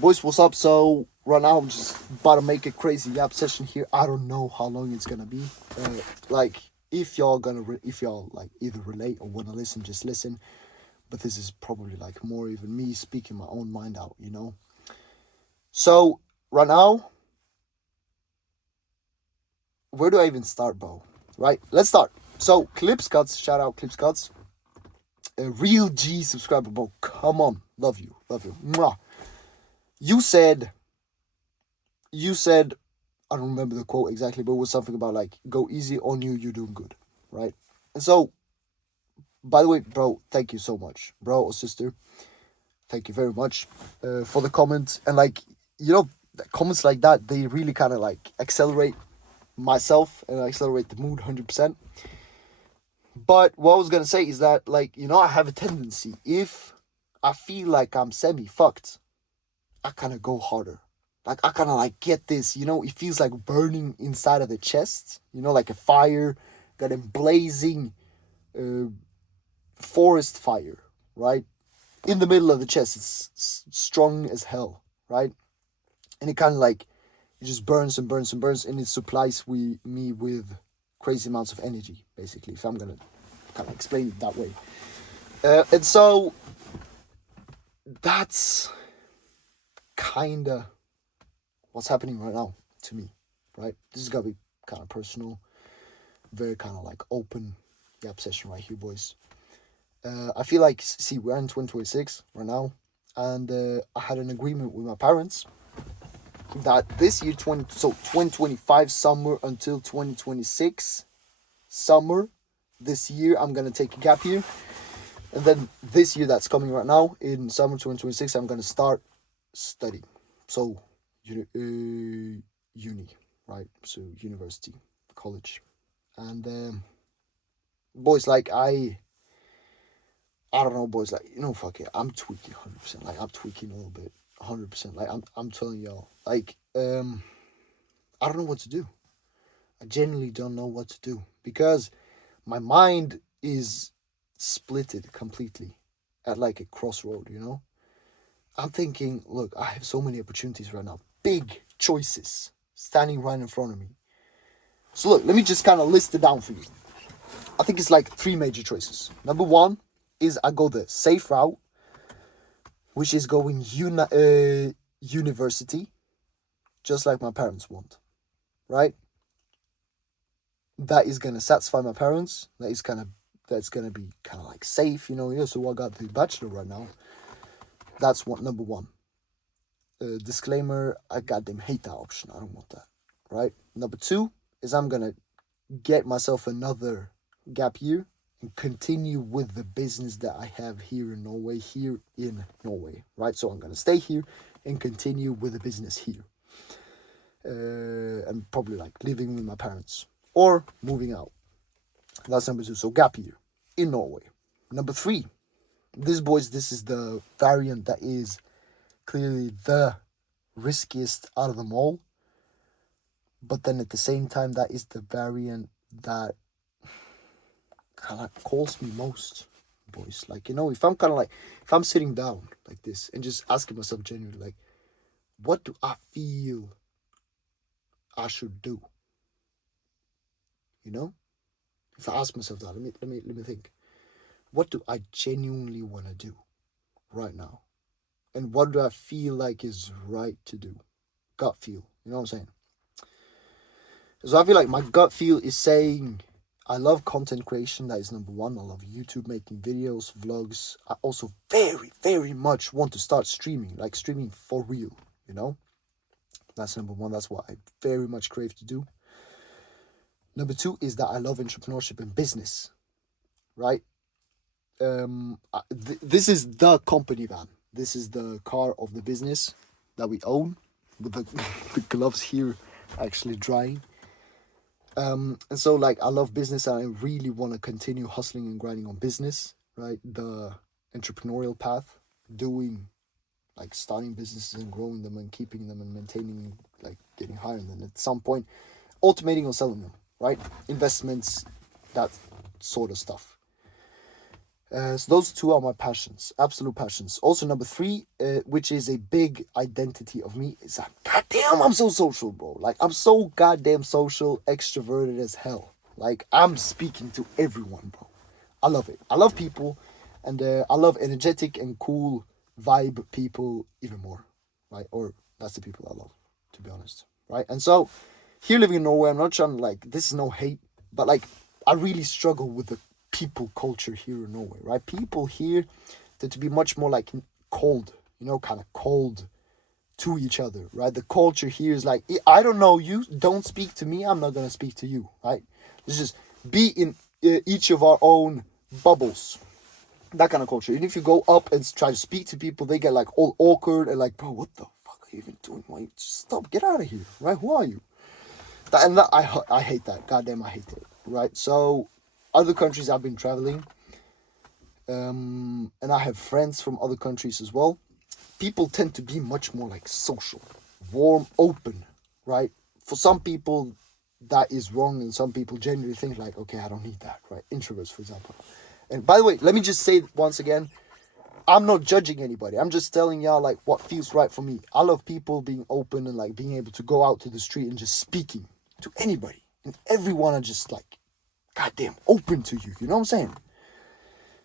Boys, what's up? So right now I'm just about to make a crazy yap session here. I don't know how long it's gonna be. Like if y'all if y'all like either relate or wanna listen, just listen. But this is probably like more even me speaking my own mind out, you know. So right now, where do I even start, bro? Right, let's start. So Clips Cuts, shout out Clips Cuts, a real G subscriber, bro. Come on, love you, Mwah. You said I don't remember the quote exactly, but it was something about like, go easy on you, you're doing good, right? And so, by the way, bro, thank you so much, bro or sister. Thank you very much for the comment. And like, comments like that, they really kind of like accelerate myself and accelerate the mood 100%. But what I was going to say is that, like, I have a tendency, if I feel like I'm semi-fucked, I kind of go harder. Like, I kind of like get this, it feels like burning inside of the chest, like a fire, got a blazing forest fire, right? In the middle of the chest, it's strong as hell, right? And it kind of like, it just burns and burns and burns, and it supplies me with crazy amounts of energy, basically, if I'm going to kind of explain it that way. And so, that's kind of what's happening right now to me, right? This is gonna be kind of personal, very kind of like open yap session right here, boys. I feel like, see, we're in 2026 right now, and I had an agreement with my parents that this year, 2025 summer until 2026 summer, this year I'm gonna take a gap year, and then this year that's coming right now in summer 2026 I'm gonna start studying. So uni, right? So university, college, and boys, like I don't know, boys, like fuck it, I'm tweaking 100%. Like I'm tweaking a little bit, 100%. Like I'm telling y'all, like I don't know what to do. I genuinely don't know what to do because my mind is splitted completely at like a crossroad. I'm thinking, look, I have so many opportunities right now, big choices standing right in front of me. So look, let me just kind of list it down for you. I think it's like 3 major choices. Number 1 is I go the safe route, which is going university, just like my parents want, right? That is gonna satisfy my parents. That's gonna be kind of like safe, So I got the bachelor right now. That's number 1. Disclaimer: I goddamn hate that option. I don't want that, right? Number 2 is I'm gonna get myself another gap year and continue with the business that I have here in Norway, right? So I'm gonna stay here and continue with the business here, and probably like living with my parents or moving out. That's number 2. So gap year in Norway. Number 3, this is the variant that is clearly the riskiest out of them all. But then at the same time, that is the variant that kind of calls me most, boys. Like, if I'm kind of like, if I'm sitting down like this and just asking myself genuinely, like, what do I feel I should do? If I ask myself that, let me think. What do I genuinely want to do right now? And what do I feel like is right to do? Gut feel. You know what I'm saying? So I feel like my gut feel is saying I love content creation. That is number 1. I love YouTube, making videos, vlogs. I also very, very much want to start streaming, like streaming for real, That's number 1. That's what I very much crave to do. Number 2 is that I love entrepreneurship and business, right? This is the company van. This is the car of the business that we own, with the gloves here actually drying. And so, like, I love business and I really want to continue hustling and grinding on business, right? The entrepreneurial path, like starting businesses and growing them and keeping them and maintaining, like getting higher, and then at some point automating or selling them, right? Investments, that sort of stuff. So those two are my passions, absolute passions. Also, number three, which is a big identity of me, is that goddamn I'm so social, bro. Like I'm so goddamn social, extroverted as hell. Like I'm speaking to everyone, bro. I love it. I love people, and I love energetic and cool vibe people even more, right? Or that's the people I love, to be honest, right? And so, here living in Norway, I'm not trying to like this is no hate, but like I really struggle with the people culture here in Norway, right? People here tend to be much more like cold, kind of cold to each other, right? The culture here is like, I don't know you, don't speak to me, I'm not gonna speak to you, right? Let's just be in each of our own bubbles. That kind of culture. And if you go up and try to speak to people, they get like all awkward and like, bro, what the fuck are you even doing? Why you just stop? Get out of here, right? Who are you? I hate that. Goddamn, I hate it. Right. So, other countries I've been traveling, and I have friends from other countries as well. People tend to be much more like social, warm, open, right? For some people, that is wrong, and some people genuinely think like, okay, I don't need that, right? Introverts, for example. And by the way, let me just say once again, I'm not judging anybody. I'm just telling y'all like what feels right for me. I love people being open and like being able to go out to the street and just speaking to anybody, and everyone are just like, goddamn, open to you. You know what I'm saying?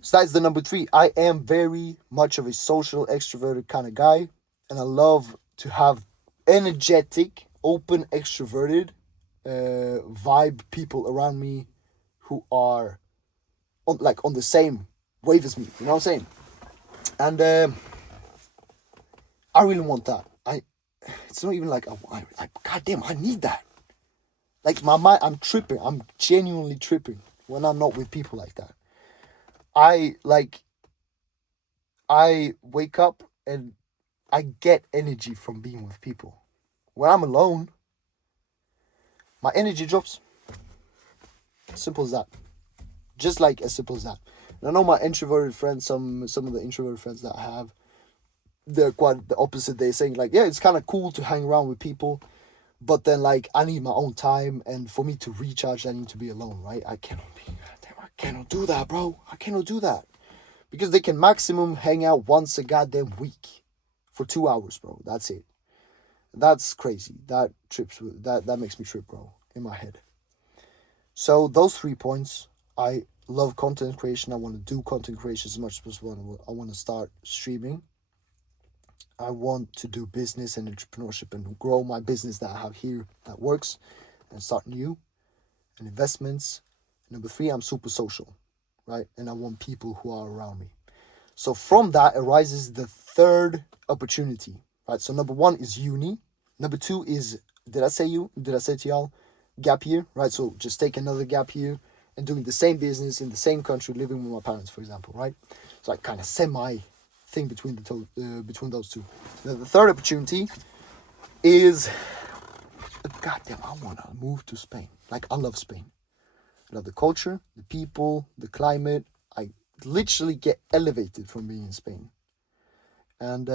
So that's the number three. I am very much of a social, extroverted kind of guy, and I love to have energetic, open, extroverted vibe people around me who are on the same wave as me. You know what I'm saying? And I really want that. It's not even like goddamn, I need that. Like my mind, I'm tripping. I'm genuinely tripping when I'm not with people like that. I like I wake up and I get energy from being with people. When I'm alone, my energy drops. Simple as that. Just like as simple as that. And I know my introverted friends, some of the introverted friends that I have, they're quite the opposite. They're saying like, yeah, it's kind of cool to hang around with people, but then like I need my own time, and for me to recharge, I need to be alone, right? I cannot do that, bro. I cannot do that because they can maximum hang out once a goddamn week for 2 hours, bro. That's it. That's crazy. That makes me trip, bro, in my head. So those 3 points, I love content creation. I want to do content creation as much as possible. I want to start streaming. I want to do business and entrepreneurship and grow my business that I have here that works and start new and investments. Number three, I'm super social, right? And I want people who are around me. So from that arises the third opportunity, right? So number one is uni. Number two is, did I say to y'all, gap year, right? So just take another gap year and doing the same business in the same country, living with my parents, for example, right? So I kind of semi thing between between those two. Now the third opportunity is, goddamn, I want to move to Spain. Like I love Spain. I love the culture, the people, the climate. I literally get elevated from being in Spain. And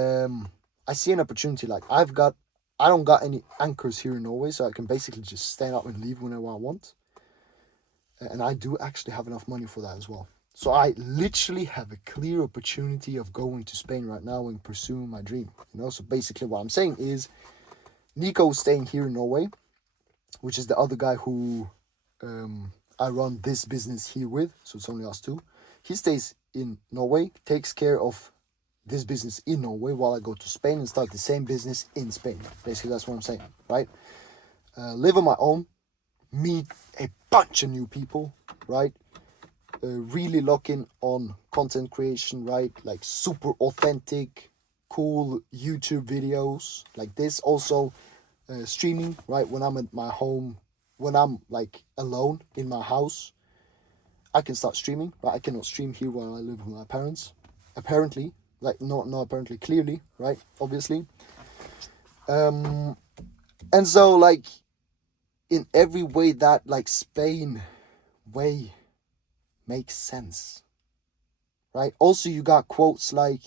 I see an opportunity. Like I don't got any anchors here in Norway, so I can basically just stand up and leave whenever I want. And I do actually have enough money for that as well. So I literally have a clear opportunity of going to Spain right now and pursuing my dream. So basically what I'm saying is Nico is staying here in Norway, which is the other guy who I run this business here with. So it's only us two. He stays in Norway, takes care of this business in Norway while I go to Spain and start the same business in Spain. Basically, that's what I'm saying, right? Live on my own, meet a bunch of new people, right? Really lock in on content creation, right? Like super authentic, cool YouTube videos like this. Also, streaming, right? When I'm at my home, when I'm like alone in my house, I can start streaming, right? I cannot stream here while I live with my parents. Apparently, like not apparently, clearly, right? Obviously. And so like in every way that like Spain way makes sense, right? Also, you got quotes like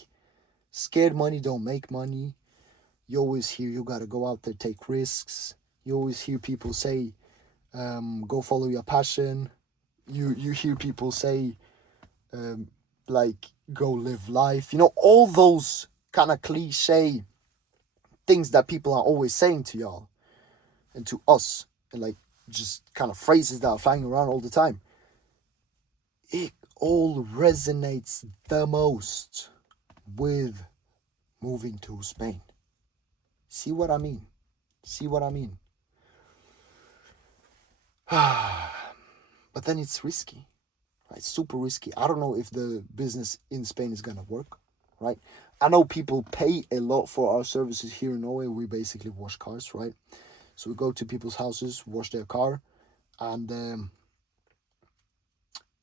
scared money don't make money. You always hear you gotta go out there, take risks. You always hear people say, go follow your passion. You hear people say, like go live life. You know, all those kind of cliche things that people are always saying to y'all and to us, and like just kind of phrases that are flying around all the time. It all resonates the most with moving to Spain. See what I mean? See what I mean? But then it's risky, right? Super risky. I don't know if the business in Spain is gonna work, right? I know people pay a lot for our services here in Norway. We basically wash cars, right? So we go to people's houses, wash their car, and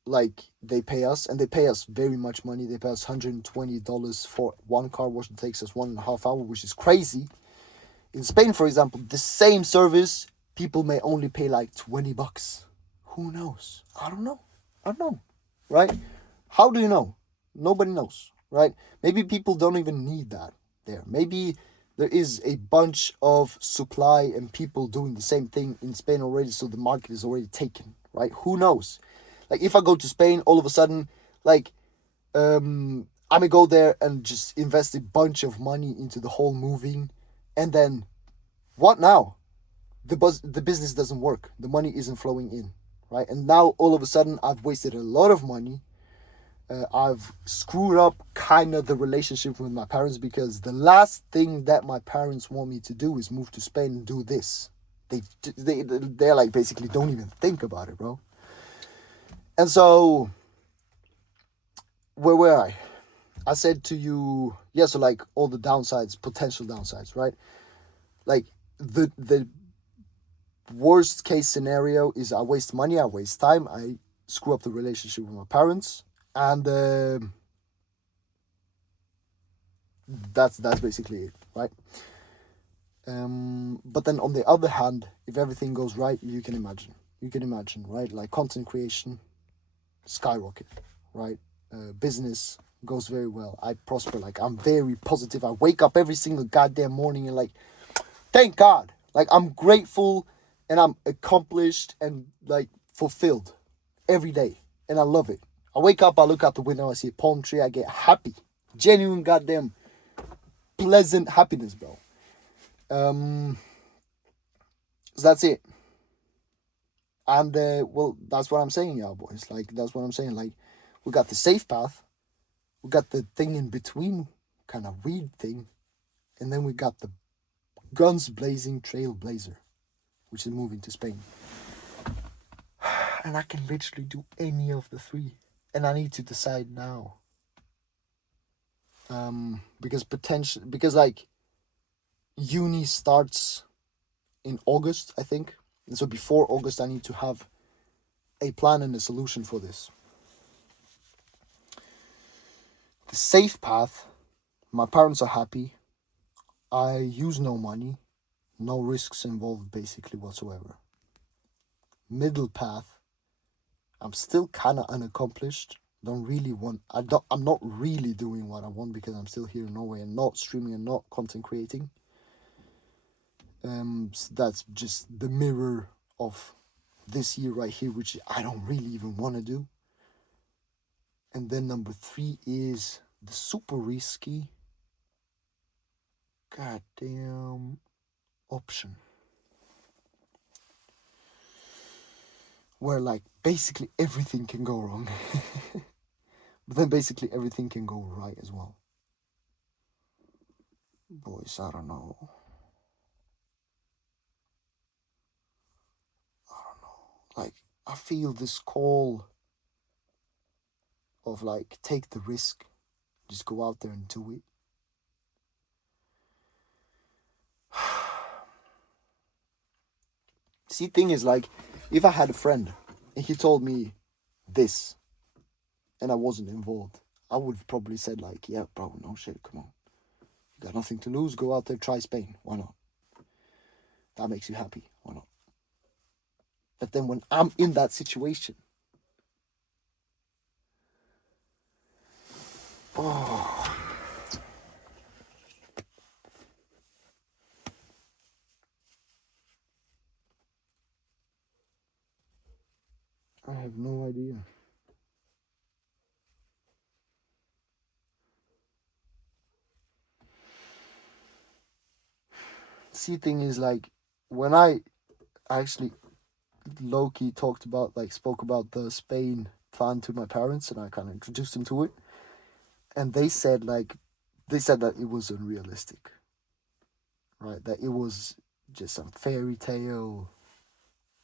like they pay us, and they pay us very much money. They pay us $120 for one car wash. It takes us 1.5 hours, which is crazy. In Spain, for example, the same service, people may only pay like $20. Who knows? I don't know. I don't know, right? How do you know? Nobody knows, right? Maybe people don't even need that there. Maybe there is a bunch of supply and people doing the same thing in Spain already, so the market is already taken, right? Who knows? Like if I go to Spain, all of a sudden, like I may go there and just invest a bunch of money into the whole moving, and then what now? The business doesn't work. The money isn't flowing in, right? And now all of a sudden I've wasted a lot of money. I've screwed up kind of the relationship with my parents, because the last thing that my parents want me to do is move to Spain and do this. They're like basically don't even think about it, bro. And so where were I? I said to you, yeah, so like all the downsides, potential downsides, right? Like the worst case scenario is I waste money, I waste time, I screw up the relationship with my parents, and that's basically it, right? But then on the other hand, if everything goes right, you can imagine, right? Like content creation, skyrocket, right? Business goes very well. I prosper. Like I'm very positive. I wake up every single goddamn morning and like, thank God. Like I'm grateful and I'm accomplished and like fulfilled every day, and I love it. I wake up, I look out the window, I see a palm tree, I get happy, genuine goddamn pleasant happiness, bro. So that's it. And well, that's what I'm saying, y'all boys. Like that's what I'm saying. Like we got the safe path, we got the thing in between, kind of weird thing, and then we got the guns blazing trailblazer, which is moving to Spain. And I can literally do any of the three, and I need to decide now. Because like uni starts in August, I think, and so before August I need to have a plan and a solution for this. The safe path, my parents are happy, I use no money, no risks involved basically whatsoever. Middle path, I'm still kind of unaccomplished, I'm not really doing what I want because I'm still here in Norway and not streaming and not content creating. So that's just the mirror of this year right here, which I don't really even want to do. And then number 3 is the super risky goddamn option, where like basically everything can go wrong, but then basically everything can go right as well. Boys, I don't know. Like I feel this call of like take the risk, just go out there and do it. See, thing is like, if I had a friend and he told me this and I wasn't involved, I would have probably said like, yeah, bro, no shit, come on. You got nothing to lose, go out there, try Spain. Why not? That makes you happy. Why not? But then when I'm in that situation, oh, I have no idea. see, thing is like when I actually low-key spoke about the Spain plan to my parents, and I kind of introduced them to it, and they said that it was unrealistic, right? That it was just some fairy tale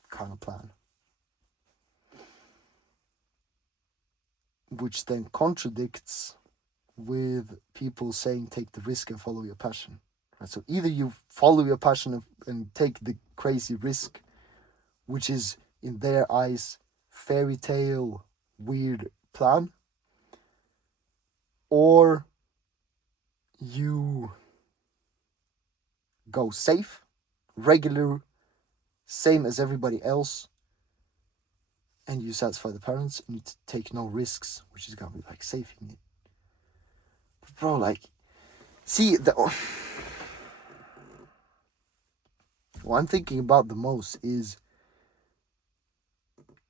kind of plan, which then contradicts with people saying take the risk and follow your passion. Right? So either you follow your passion and take the crazy risk, which is in their eyes fairy tale weird plan, or you go safe, regular, same as everybody else, and you satisfy the parents and you take no risks, which is gonna be like saving it. But bro, like, see, what I'm thinking about the most is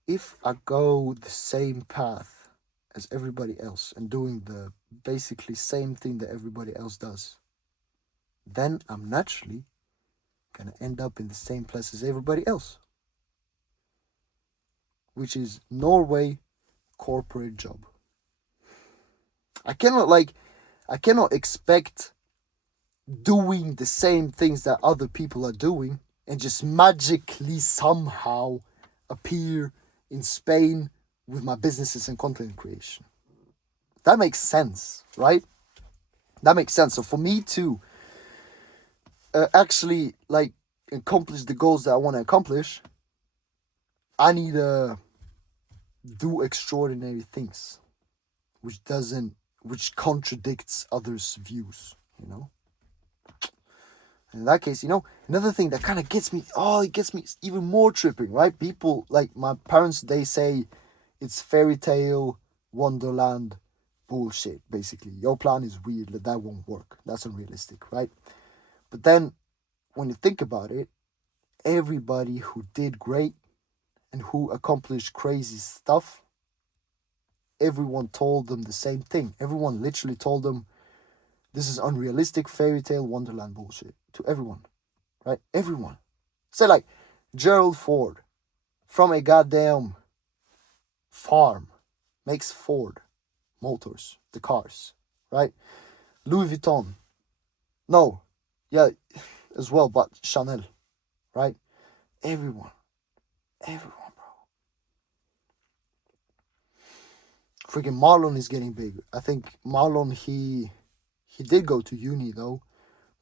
if I go the same path as everybody else and doing the basically same thing that everybody else does, then I'm naturally gonna end up in the same place as everybody else, which is Norway corporate job. I cannot expect doing the same things that other people are doing and just magically somehow appear in Spain with my businesses and content creation. That makes sense, right? That makes sense. So for me to actually like accomplish the goals that I want to accomplish, I need to do extraordinary things, which contradicts others' views, you know? And in that case, you know, another thing that kind of gets me even more tripping, right? People, like my parents, they say it's fairy tale, wonderland, bullshit, basically. Your plan is weird, that won't work. That's unrealistic, right? But then, when you think about it, everybody who did great and who accomplished crazy stuff, everyone told them the same thing. Everyone literally told them, this is unrealistic fairy tale wonderland bullshit. To everyone, right? Everyone. Say like Gerald Ford from a goddamn farm makes Ford motors, the cars, right? Louis Vuitton. No. Yeah, as well, but Chanel, right? Everyone, bro. Freaking Marlon is getting big. I think Marlon, he did go to uni though,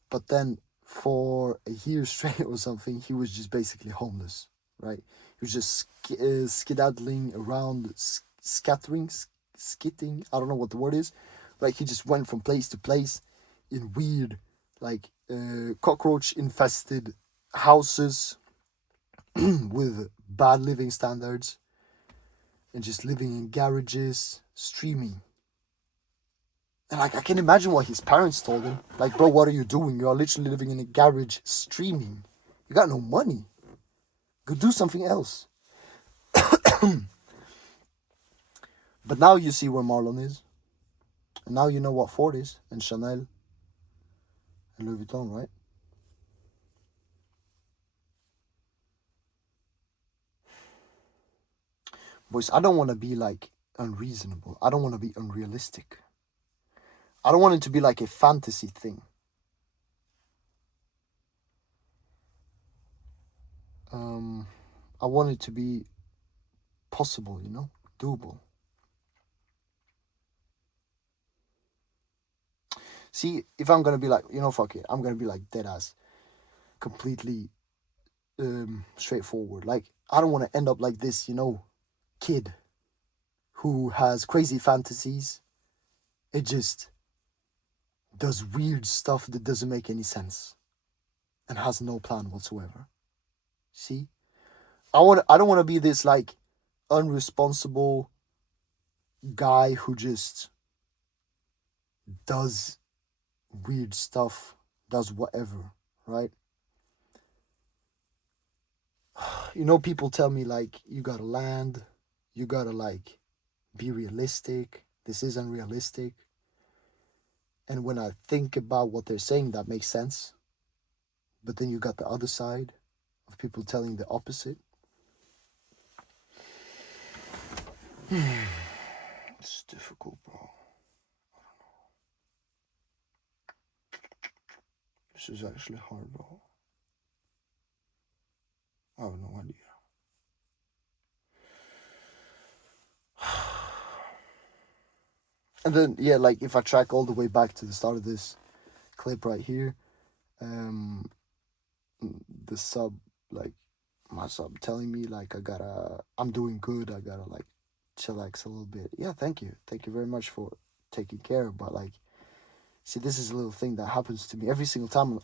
but then for a year straight or something, he was just basically homeless, right? He was just skedaddling around, skitting, I don't know what the word is. Like, he just went from place to place in weird, like, cockroach-infested houses with bad living standards and just living in garages, streaming. And like, I can imagine what his parents told him. Like, bro, what are you doing? You are literally living in a garage streaming. You got no money. Go do something else. But now you see where Marlon is. And now you know what Ford is. And Chanel. And Louis Vuitton, right? Boys, I don't want to be like unreasonable. I don't want to be unrealistic. I don't want it to be like a fantasy thing. I want it to be possible, you know, doable. See, if I'm gonna be like, you know, fuck it, I'm gonna be like dead ass, completely straightforward. Like, I don't want to end up like this, you know, kid who has crazy fantasies. It just does weird stuff that doesn't make any sense and has no plan whatsoever. See? I don't want to be this like unresponsible guy who just does weird stuff, does whatever, right? You know, people tell me like, you gotta land, you gotta like be realistic, this is unrealistic. And when I think about what they're saying, that makes sense. but then you got the other side of people telling the opposite. It's difficult, bro. This is actually hard, bro. I have no idea. And then, yeah, like, if I track all the way back to the start of this clip right here, the sub, like, my sub telling me, like, I'm doing good, I gotta, like, chillax a little bit. Yeah, thank you very much for taking care. But, like, see, this is a little thing that happens to me every single time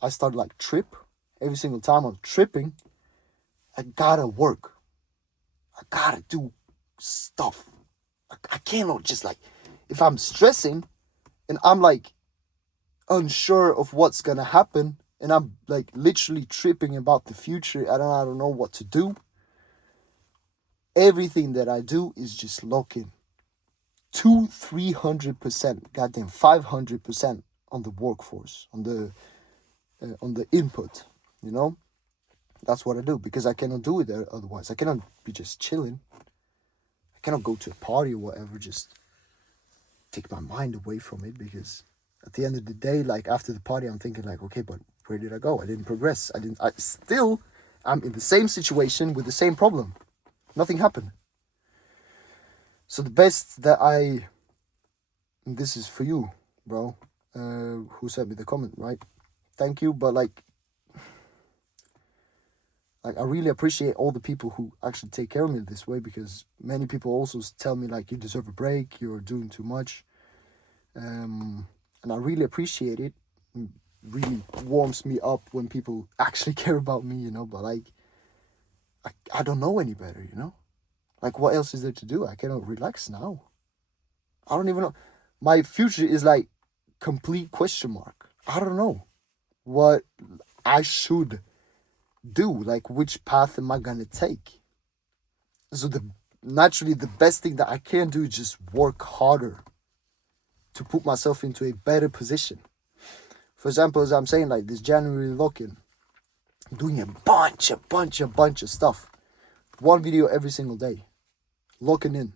I start like trip. Every single time I'm tripping, I gotta work, I gotta do stuff. I cannot just, like, if I'm stressing and I'm, like, unsure of what's gonna happen, and I'm, like, literally tripping about the future, I don't know what to do, everything that I do is just lock in 200-300%, goddamn 500% on the workforce, on the input, you know. That's what I do, because I cannot do it there otherwise. I cannot be just chilling. I cannot go to a party or whatever, just take my mind away from it, because at the end of the day, like, after the party, I'm thinking, like, okay, but where did I go? I didn't progress. I'm in the same situation with the same problem. Nothing happened. So the best that this is for you, bro, who sent me the comment, right? Thank you, but, like, I really appreciate all the people who actually take care of me this way, because many people also tell me, like, you deserve a break, you're doing too much. And I really appreciate it. It really warms me up when people actually care about me, you know. But, like, I don't know any better, you know. Like, what else is there to do? I cannot relax now. I don't even know. My future is, like, complete question mark. I don't know what I should do. Like, which path am I gonna take? So naturally the best thing that I can do is just work harder to put myself into a better position. For example, as I'm saying, like, this January lock-in, doing a bunch of stuff. One video every single day. Locking in.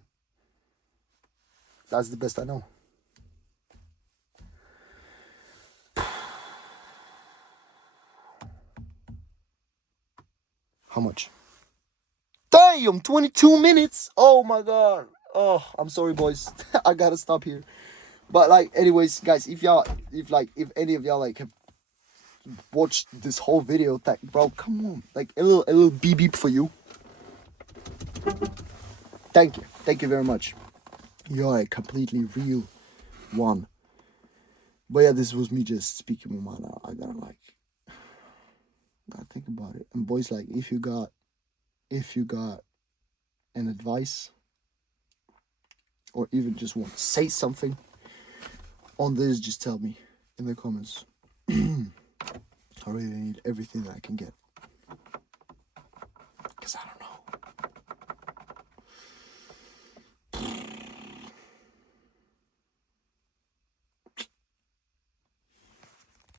That's the best I know. How much? Damn, 22 minutes. Oh my god. Oh, I'm sorry, boys. I gotta stop here. But, like, anyways, guys, if any of y'all, like, have watched this whole video, bro, come on, like, a little beep beep for you. Thank you very much. You're a completely real one. But yeah, this was me just speaking my mind out. I gotta think about it. And boys, like, if you got an advice, or even just want to say something on this, just tell me in the comments. I really need everything that I can get, because I don't know.